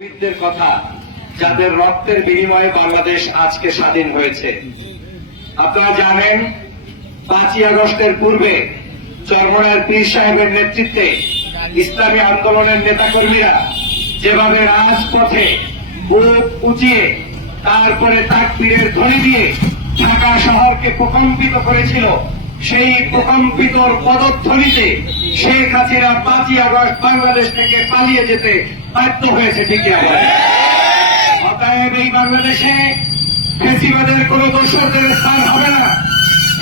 শহীদদের কথা যাদের রক্তের বিনিময়ে বাংলাদেশ আজকে স্বাধীন হয়েছে। আপনারা জানেন, পাঁচই আগস্টের পূর্বে চরমনার পীর সাহেবের নেতৃত্বে ইসলামী আন্দোলনের নেতাকর্মীরা যেভাবে রাজপথে বুক উঁচিয়ে, তারপরে তাকবীরের ধ্বনি দিয়ে ঢাকা শহরকে প্রকম্পিত করেছিল, সেই প্রকম্পিতর পদধ্বনিতে শেখ হাসিনা পাঁচই আগস্ট বাংলাদেশ থেকে পালিয়ে যেতে বাধ্য হয়েছে আবার অতএব এই বাংলাদেশে ফেসিবাদের কোন দোষরদের স্থান হবে না।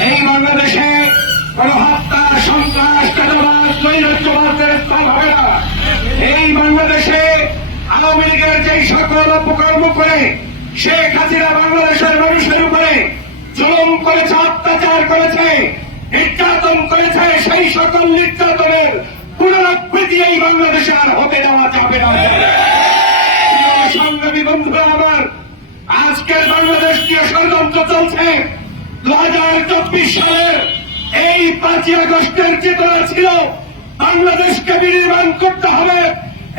এই বাংলাদেশে কোন হত্যা সন্ত্রাস চাঁদাবাদ নৈরাজ্যবাদের স্থান হবে না। এই বাংলাদেশে আওয়ামী লীগের যেই সকল অপকর্ম করে, শেখ হাসিনা বাংলাদেশের মানুষের উপরে জুলুম করেছে, অত্যাচার করেছে নির্যাতন করেছে সেই সকল নির্যাতনের পুনরাবৃত্তি এই বাংলাদেশে আর হতে দেওয়া যাবে না। সংগ্রামী বন্ধুরা, আমার আজকের বাংলাদেশ নিয়ে ষড়যন্ত্র চলছে। দু হাজার চব্বিশ সালের এই পাঁচই আগস্টের চেতনা ছিল, বাংলাদেশকে বিনির্মাণ করতে হবে।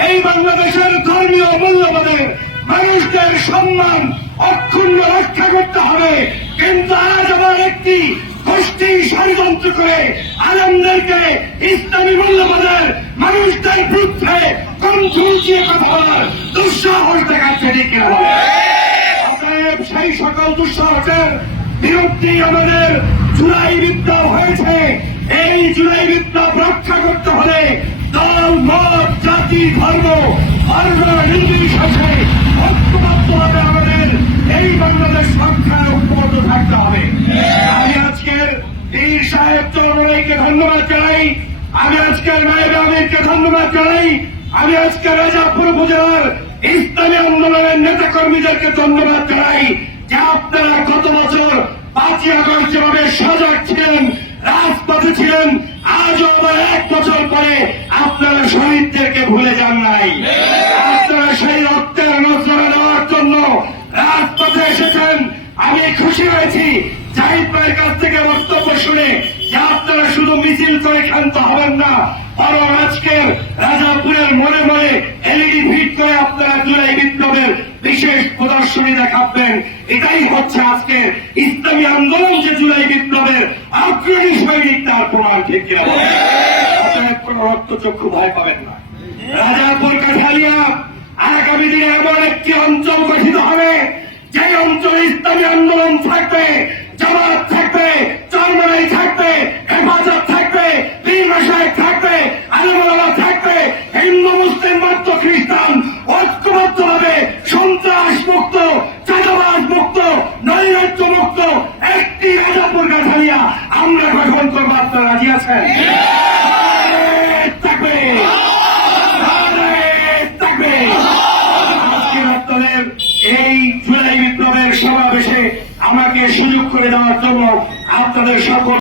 এই বাংলাদেশের ধর্মীয় মূল্যবোধে মানুষদের সম্মান অক্ষুণ্ণ রক্ষা করতে হবে। কিন্তু আজ আমার একটি গোষ্ঠী ষড়যন্ত্র করে আলমদেরকে ইসলামী মূল্যবোধের মানুষদের বিরুদ্ধে কণ্ঠ উঁচিয়ে কথা বলার দুঃসাহস দেখাচ্ছে সেই সকল দুঃসাহসের বিরুদ্ধে আমাদের জুলাই বিপ্লব হয়েছে। এই জুলাই বিপ্লব রক্ষা করতে হলে দল, মত, জাতি, ধর্ম বর্ণ নির্বিশেষে ঐক্যবদ্ধভাবে আমাদের এই বাংলাদেশ সংখ্যায় ঐক্যবদ্ধ থাকতে হবে আমি আজকের পীর সাহেব চৌধুরীকে ধন্যবাদ জানাই। আমি আজকের নায়েব আমিরকে ধন্যবাদ জানাই। আমি আজকে রাজাপুর উপজেলার ইসলামী আন্দোলনের নেতা কর্মীদেরকে ধন্যবাদ জানাই যে আপনারা গত বছর পাঁচই আগস্ট যেভাবে সজাগ ছিলেন, রাজপথে ছিলেন, আজও আবার এক বছর পরে আপনারা শহীদদেরকে ভুলে যান নাই। আপনারা সেই রক্তের নজরা দেওয়ার জন্য রাজপথে এসেছেন। আমি খুশি হয়েছি জাহিদ ভাইয়ের কাছ থেকে বক্তব্য শুনে যে আপনারা শুধু মিছিল করে ক্ষান্ত হবেন না, বরং আজকের রাজাপুরের মনে মনে এলইডি ফিট করে আপনারা জুলাই বিপ্লবের বিশেষ প্রদর্শনী দেখাবেন। এটাই হচ্ছে আজকে ইসলামী আন্দোলন যে জুলাই বিপ্লবের অগ্রণী সৈনিক, তার প্রমাণ ঠিক কোনো রক্তচক্ষু ভয় পাবেন না। রাজাপুর কাঠালিয়া আগামী দিনে এমন একটি অঞ্চল গঠিত হবে যে অঞ্চলে ইসলামী আন্দোলন থাকবে। জামাত থাকবে চরমাই থাকবে, হেফাজত থাকবে বিমাসায় থাকবে আলমালা থাকবে, হিন্দু, মুসলিম বৌদ্ধ খ্রিস্টান ঐক্যবদ্ধ হবে সন্ত্রাস মুক্ত চাঁদাবাজ মুক্ত নৈরাজ্য মুক্ত একটি রাজাপুর গাছালিয়া আমরা গঠন করব। রাজি আছেন? এই আমাকে সুযোগ করে দেওয়ার জন্য আপনাদের সকল